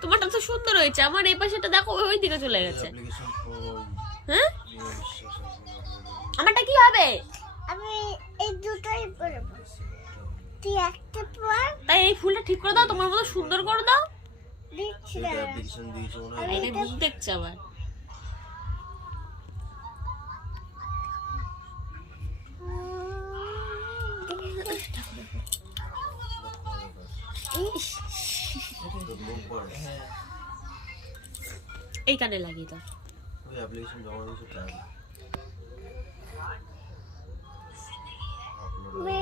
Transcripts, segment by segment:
তোমারটা তো সুন্দর হয়েছে, আমার এই পাশেটা দেখো ওই দিকে চলে গেছে। হ্যাঁ আমারটা কি হবে? আমি এই দুটোই পরব। তুই একটা পর। তাই এই ফুলটা ঠিক করে দাও, তোমার মতো সুন্দর করে দাও। দিচ্ছি না। এই মুখ দেখছে আবার। এই কানে লাগিয়ে দাও। ওই অ্যাপ্লিকেশন জমা দিয়েছো তাই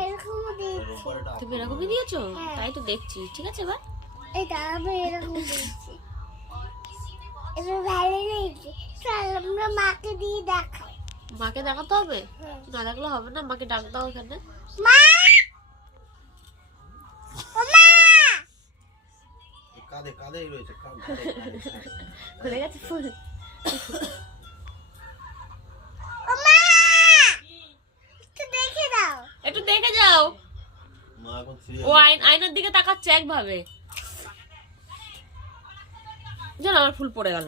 এরকম দিচ্ছি। তুমি এরকমই দিয়েছো? তাই তো দেখছি। ঠিক আছে এবার এটা আমি এরকম দিচ্ছি। এবার ভালো হয়েছে। চল আমরা মাকে দিয়ে দেখাই। মাকে দেখাতে হবে? না দেখলে হবে না, মাকে ডাক দাও এখানে। মা! ও মা! কাঁধে কাঁধেই রয়েছে খুলে গেছে ফুল। ও মা! একটু দেখে দাও। একটু দেখে যাও। মা এখন ও আয়নার দিকে তাকাচ্ছে একভাবে। জানো আমার ফুল পড়ে গেল।